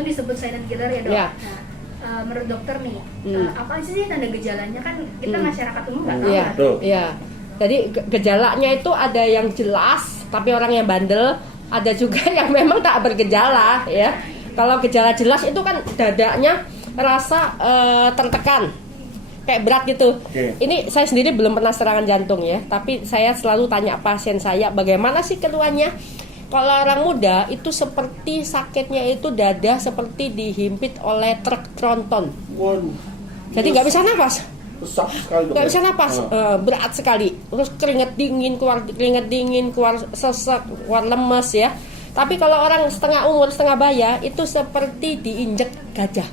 jantung disebut silent killer ya dok. Ya. Nah, menurut dokter nih, apa sih tanda gejalanya, kan kita masyarakat umum nggak tahu Iya, kan? iya. Jadi gejalanya itu ada yang jelas, tapi orang yang bandel, ada juga yang memang tak bergejala, ya. Kalau gejala jelas itu kan dadanya rasa tertekan, kayak berat gitu. Ini saya sendiri belum pernah serangan jantung ya, tapi saya selalu tanya pasien saya bagaimana sih keluhannya. Kalau orang muda itu seperti sakitnya itu dada seperti dihimpit oleh truk tronton. Waduh. Jadi nggak bisa nafas. Sesak sekali. Nggak bisa nafas, berat sekali. Terus keringat dingin keluar sesak, keluar lemes ya. Tapi kalau orang setengah umur, setengah baya itu seperti diinjek gajah.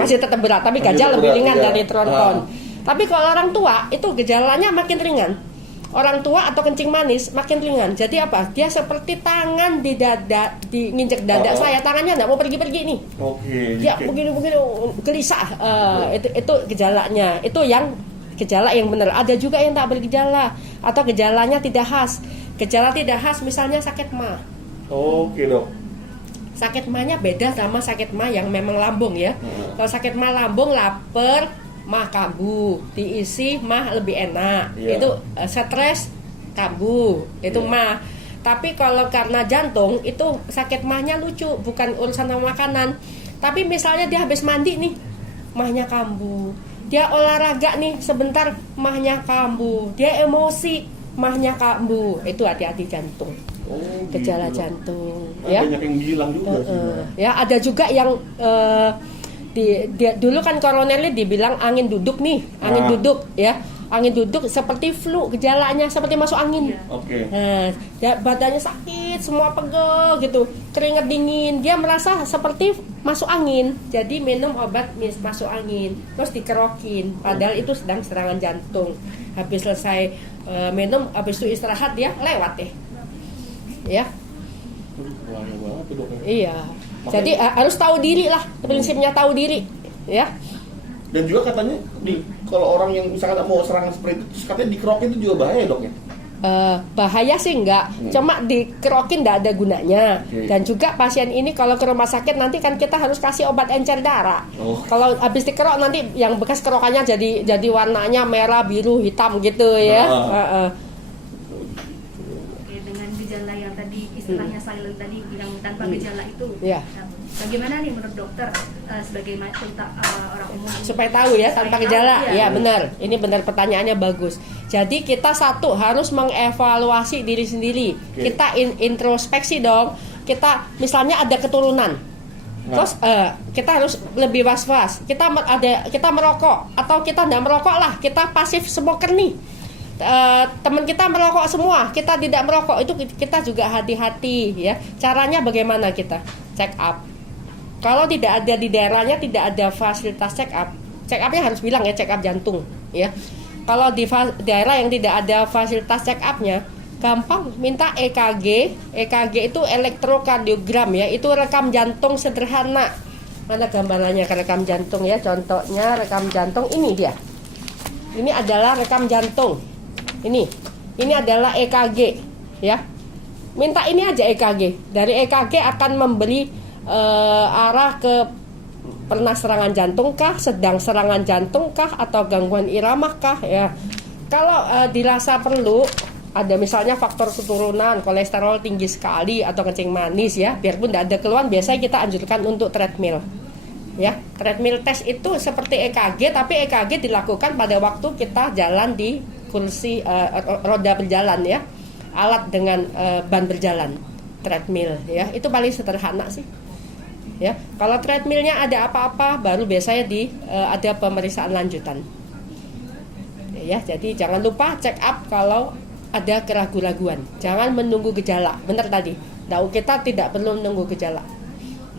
Masih tetap berat, tapi gajah lebih ringan dari tronton. Tapi kalau orang tua itu gejalanya makin ringan. Orang tua atau kencing manis makin ringan. Jadi apa? Dia seperti tangan di dada, nginjek dada saya, tangannya nggak mau pergi-pergi nih. Ya begini gelisah. Itu gejalanya. Itu yang gejala yang benar. Ada juga yang tak bergejala atau gejalanya tidak khas. Gejala tidak khas misalnya sakit ma. Dok. Sakit ma-nya beda sama sakit ma yang memang lambung ya. Kalau sakit ma lambung, lapar, mah kambuh, diisi mah lebih enak. Itu stres kambuh, itu mah. Tapi kalau karena jantung itu sakit mahnya lucu, bukan urusan sama makanan. Tapi misalnya dia habis mandi nih, mahnya kambuh. Dia olahraga nih sebentar, mahnya kambuh. Dia emosi, mahnya kambuh. Itu hati-hati jantung. Gejala jantung. Ya. Banyak yang bilang juga sih. Ya, ada juga yang dulu kan koronernya dibilang angin duduk nih, angin duduk ya, angin duduk seperti flu, gejalanya seperti masuk angin. Nah, badannya sakit, semua pegel gitu, keringat dingin, dia merasa seperti masuk angin, jadi minum obat masuk angin, terus dikerokin, padahal itu sedang serangan jantung. Habis selesai minum, habis itu istirahat dia lewat deh, ya. Bahaya banget tuh dok. Iya. Jadi harus tahu diri lah, prinsipnya tahu diri, ya. Dan juga katanya kalau orang yang misalkan mau serangan seperti itu, katanya dikerokin itu juga bahaya dok ya? Bahaya sih enggak, cuma dikerokin enggak ada gunanya. Dan juga pasien ini kalau ke rumah sakit nanti kan kita harus kasih obat encer darah. Kalau habis dikerok nanti yang bekas kerokannya jadi warnanya merah, biru, hitam gitu ya. Dengan gejala yang tadi istilahnya silent tadi yang tanpa gejala itu. Bagaimana nih menurut dokter sebagai orang umum supaya tahu ya tanpa gejala? Ya benar, ini benar, pertanyaannya bagus. Jadi kita satu harus mengevaluasi diri sendiri. Kita introspeksi dong. Kita misalnya ada keturunan, terus kita harus lebih was-was. Kita merokok atau kita tidak merokok lah, kita pasif smoker nih. Teman kita merokok semua, kita tidak merokok, itu kita juga hati-hati ya. Caranya bagaimana? Kita check up. Kalau tidak ada di daerahnya, tidak ada fasilitas check upnya harus bilang ya check up jantung ya. Kalau di daerah yang tidak ada fasilitas check upnya, gampang minta EKG itu elektrokardiogram ya, itu rekam jantung sederhana. Mana gambarannya ke rekam jantung ya, contohnya rekam jantung ini dia. Ini adalah rekam jantung. Ini adalah EKG ya. Minta ini aja EKG. Dari EKG akan memberi arah ke pernah serangan jantung kah, sedang serangan jantung kah, atau gangguan irama kah ya. Kalau dirasa perlu ada misalnya faktor keturunan, kolesterol tinggi sekali atau kencing manis ya, biarpun tidak ada keluhan, biasanya kita anjurkan untuk treadmill ya. Treadmill test itu seperti EKG, tapi EKG dilakukan pada waktu kita jalan di kursi roda berjalan ya, alat dengan ban berjalan, treadmill ya. Itu paling sederhana sih ya. Kalau treadmillnya ada apa-apa, baru biasanya ada pemeriksaan lanjutan ya. Jadi jangan lupa check up kalau ada keraguan-raguan, jangan menunggu gejala. Benar tadi, kita tidak perlu menunggu gejala.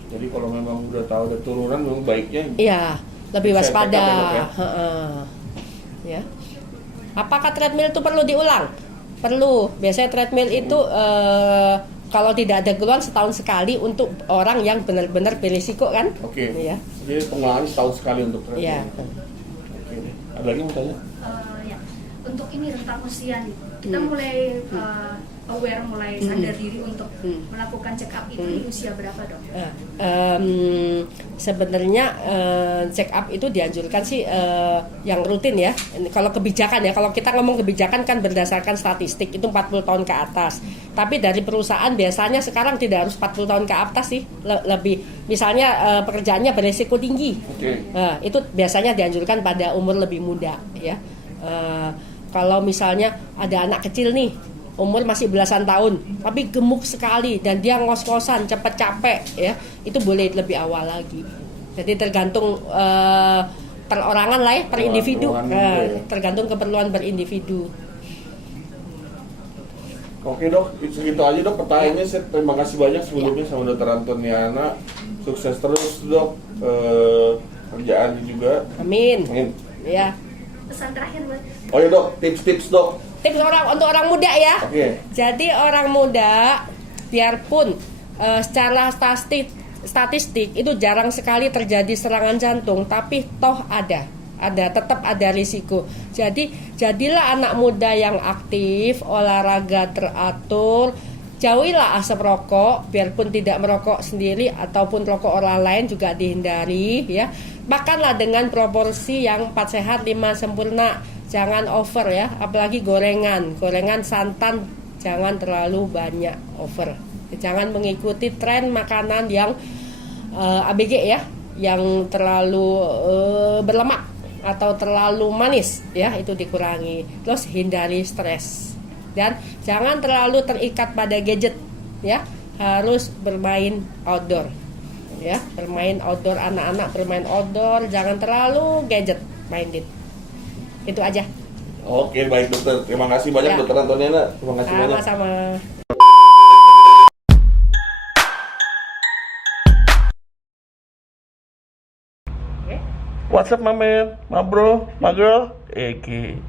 Jadi kalau memang udah tahu ada turunan, memang baiknya lebih waspada ya. Apakah treadmill itu perlu diulang? Perlu. Biasanya treadmill itu kalau tidak ada keluhan setahun sekali untuk orang yang benar-benar berisiko kan? Ya. Jadi pengulangan setahun sekali untuk treadmill. Iya. Ada lagi mau tanya? Untuk ini rentang usia nih, kita mulai aware, mulai sadar diri untuk melakukan check up itu di usia berapa, Dok? Sebenarnya check up itu dianjurkan sih yang rutin ya. Kalau kebijakan ya, kalau kita ngomong kebijakan kan berdasarkan statistik itu 40 tahun ke atas. Tapi dari perusahaan biasanya sekarang tidak harus 40 tahun ke atas sih, lebih. Misalnya pekerjaannya beresiko tinggi, itu biasanya dianjurkan pada umur lebih muda ya. Kalau misalnya ada anak kecil nih, umur masih belasan tahun, tapi gemuk sekali dan dia ngos-ngosan, cepat capek ya, itu boleh lebih awal lagi. Jadi tergantung perorangan lah ya, per individu, tergantung keperluan berindividu. Oke dok, segitu aja dok pertanyaannya. Saya terima kasih banyak sebelumnya sama Dokter Antoniana. Sukses terus dok, kerjaannya juga. Amin. Ya. Pesan terakhir buat. Oh ya dok, tips-tips dok. Tips untuk orang muda ya. Oke. Jadi orang muda, biarpun secara statistik itu jarang sekali terjadi serangan jantung, tapi toh tetap ada risiko. Jadi jadilah anak muda yang aktif, olahraga teratur, jauhilah asap rokok, biarpun tidak merokok sendiri ataupun rokok orang lain juga dihindari ya. Makanlah dengan proporsi yang 4 sehat 5 sempurna. Jangan over ya, apalagi gorengan santan jangan terlalu banyak over. Jangan mengikuti tren makanan yang ABG ya, yang terlalu berlemak atau terlalu manis ya, itu dikurangi. Terus hindari stres dan jangan terlalu terikat pada gadget ya, harus bermain outdoor ya, bermain outdoor, anak-anak bermain outdoor, jangan terlalu gadget minded. Itu aja. Oke, baik dokter. Terima kasih banyak Dokter Antoniana. Terima kasih banyak. Sama-sama. What's up my man, my bro, my girl? Oke.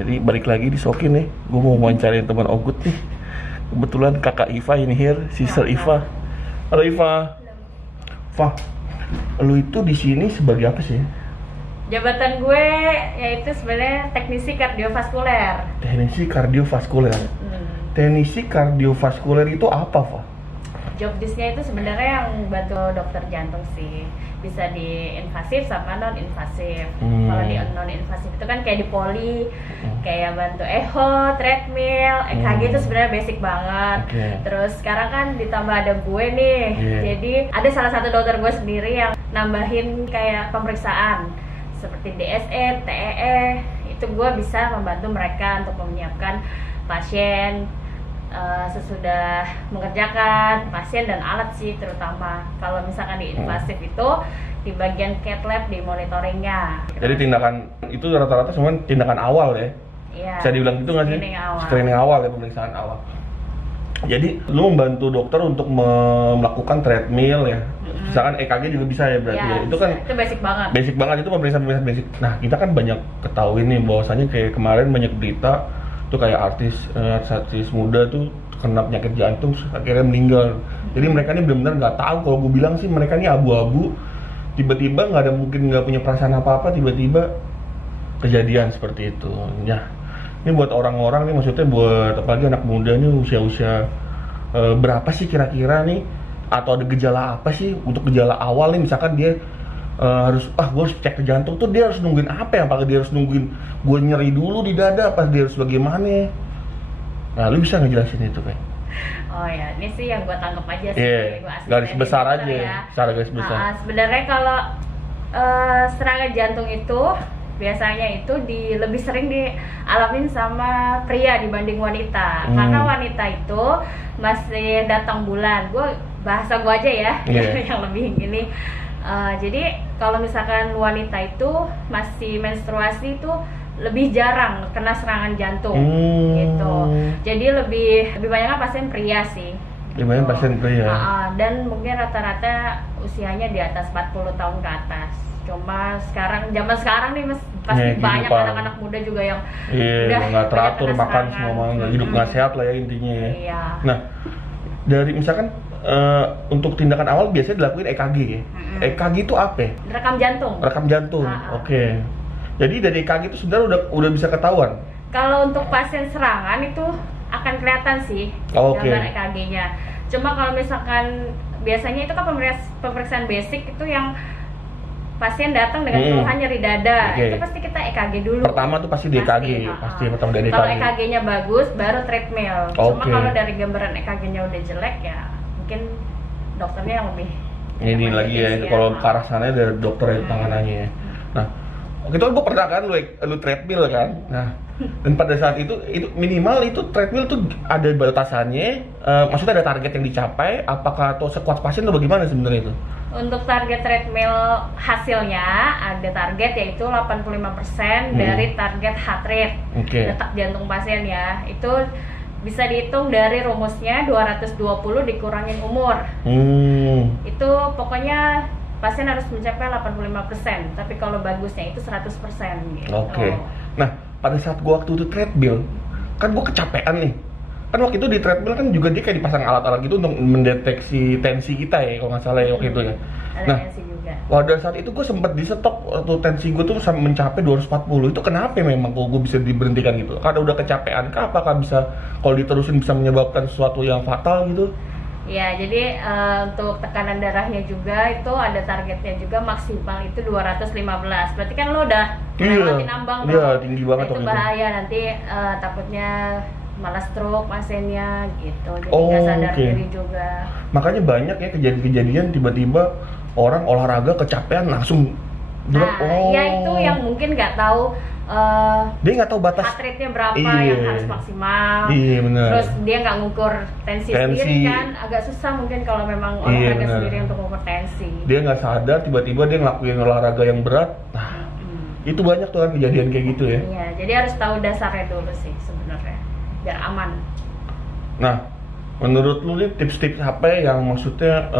Jadi balik lagi di Sokin nih. Gue mau wawancarain teman Ogut nih. Kebetulan kakak Iva ini here, sister Iva. Halo Iva. Iva, lu itu di sini sebagai apa sih? Jabatan gue yaitu sebenarnya teknisi kardiovaskuler. Teknisi kardiovaskuler. Teknisi kardiovaskuler itu apa, Pak? Job desk-nya itu sebenarnya yang bantu dokter jantung sih. Bisa di invasif sama non invasif. Kalau di non invasif itu kan kayak di poli, kayak bantu echo, treadmill, EKG itu sebenarnya basic banget. Terus sekarang kan ditambah ada gue nih. Jadi ada salah satu dokter gue sendiri yang nambahin kayak pemeriksaan seperti DSE, TEE, itu gue bisa membantu mereka untuk menyiapkan pasien sesudah mengerjakan pasien dan alat sih, terutama kalau misalkan di invasif itu di bagian cath lab di monitoringnya. Jadi tindakan itu rata-rata semua tindakan awal ya? Iya. Bisa dibilang gitu nggak sih? Screening awal ya, pemeriksaan awal. Jadi lu membantu dokter untuk melakukan treadmill ya. Misalkan EKG juga bisa ya berarti ya. Itu kan itu basic banget. Basic banget, itu pemeriksaan basic. Nah, kita kan banyak ketahui nih bahwasanya kayak kemarin banyak berita tuh kayak artis muda tuh kena penyakit jantung akhirnya meninggal. Jadi mereka ini benar-benar nggak tahu. Kalau gue bilang sih mereka ini abu-abu. Tiba-tiba mungkin nggak punya perasaan apa-apa, tiba-tiba kejadian seperti itu. Ya, ini buat orang-orang nih, maksudnya buat apalagi anak muda nih usia-usia berapa sih kira-kira nih? Atau ada gejala apa sih untuk gejala awal nih? Misalkan dia gue harus cek ke jantung tuh, dia harus nungguin apa ya? Apakah dia harus nungguin gue nyeri dulu di dada? Apa dia harus bagaimana? Nah, lu bisa ngejelasin itu kan? Oh ya, ini sih yang gue tangkap aja sih. Garis besar aja ya. Secara garis besar. Sebenarnya kalau serangan jantung itu biasanya itu lebih sering dialamin sama pria dibanding wanita. Karena wanita itu masih datang bulan. Bahasa gue aja ya, yang lebih gini. Jadi kalau misalkan wanita itu masih menstruasi itu lebih jarang kena serangan jantung gitu. Jadi lebih banyak pasien pria sih. Lebih banyak pasien pria. Dan mungkin rata-rata usianya di atas 40 tahun ke atas. Cuma zaman sekarang nih pasti banyak anak-anak muda juga yang udah nggak teratur makan semua, nggak hidup nggak sehat lah ya intinya ya. Nah, dari misalkan untuk tindakan awal biasanya dilakuin EKG ya. EKG itu apa? Rekam jantung. Rekam jantung. Oke. Jadi dari EKG itu sebenarnya udah bisa ketahuan. Kalau untuk pasien serangan itu akan kelihatan sih Oke. gambar EKG-nya. Cuma kalau misalkan biasanya itu kan pemeriksaan basic itu yang pasien datang dengan keluhan nyeri dada, Oke. itu pasti kita EKG dulu. Pertama tuh pasti di EKG, pasti pertama dari Kalau EKG. EKG-nya bagus, baru treadmill. Cuma Oke. kalau dari gambaran EKG-nya udah jelek ya mungkin dokternya yang lebih Ini lagi ya, itu kalau ke arah sana dari dokter itu tanganannya ya. Nah, waktu itu gue pernah kan lu treadmill kan. Nah, dan pada saat itu minimal itu treadmill tuh ada batasannya, maksudnya ada target yang dicapai, apakah atau sekuat pasien atau bagaimana sebenarnya itu? Untuk target treadmill hasilnya ada target yaitu 85% dari target heart rate detak jantung pasien ya. Itu bisa dihitung dari rumusnya 220 dikurangin umur. Itu pokoknya pasien harus mencapai 85%, tapi kalau bagusnya itu 100% gitu. Oke. Nah, pada saat gua waktu itu treadmill, kan gua kecapean nih. Kan waktu itu di treadmill kan juga dia kayak dipasang alat-alat gitu untuk mendeteksi tensi kita ya, kalau nggak salah ya waktu itu ya. Ada Nah, tensi juga. pada saat itu gue sempat di stop waktu tensi gue tuh sampai mencapai 240. Itu kenapa memang kok gue bisa diberhentikan gitu? Karena udah kecapean kah? Apakah bisa kalau diterusin bisa menyebabkan sesuatu yang fatal gitu? Ya, jadi untuk tekanan darahnya juga itu ada targetnya juga maksimal itu 215. Berarti kan lo udah lewatin ambang dong. Iya, tinggi banget Itu waktu itu. bahaya nanti takutnya malah stroke pasiennya gitu. Jadi nggak sadar diri juga. Makanya banyak ya kejadian-kejadian tiba-tiba orang olahraga kecapean langsung drop. Ya itu yang mungkin nggak tahu dia nggak tahu batas heart rate-nya berapa Iya. yang harus maksimal. Iya, benar. Terus dia nggak ngukur tensi sendiri kan, agak susah mungkin kalau memang olahraga benar. sendiri untuk ngukur tensi. Dia nggak sadar tiba-tiba dia ngelakuin olahraga yang berat. Nah, itu banyak tuh kan kejadian kayak gitu ya. Iya, jadi harus tahu dasarnya dulu sih sebenarnya biar aman. Nah, menurut lu nih tips-tips apa yang maksudnya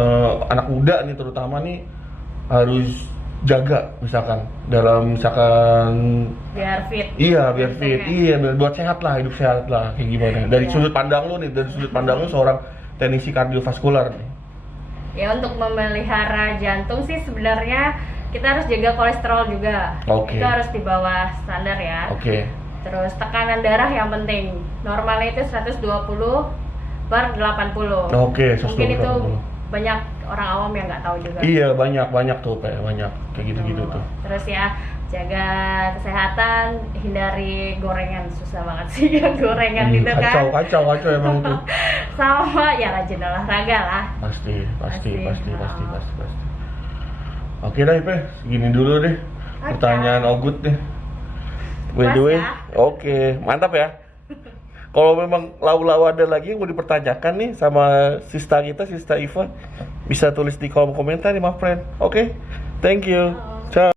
anak muda nih terutama nih harus jaga misalkan Biar fit. Iya, biar fit. Iya, buat sehat lah, hidup sehat lah kayak gimana. Dari sudut pandang lu nih, dari sudut pandang lu seorang teknisi kardiovaskular nih. Ya untuk memelihara jantung sih sebenarnya kita harus jaga kolesterol juga. Oke. Itu harus di bawah standar ya. Oke. Terus tekanan darah yang penting. Normalnya itu 120/80. Oke, 120/80. Mungkin itu banyak orang awam yang nggak tahu juga. Iya, banyak tuh, banyak kayak gitu-gitu tuh. Terus ya jaga kesehatan, hindari gorengan, susah banget sih ya gorengan gitu kan. Kacau emang tuh. Sama ya rajin olahraga lah. Pasti. Oke dah, Ipe, segini dulu deh. Pertanyaan Ogut deh. By the way, oke, mantap ya. Kalau memang lau-lau ada lagi yang mau dipertanyakan nih sama Sista Iva, bisa tulis di kolom komentar nih, my friend. Oke, thank you. Ciao.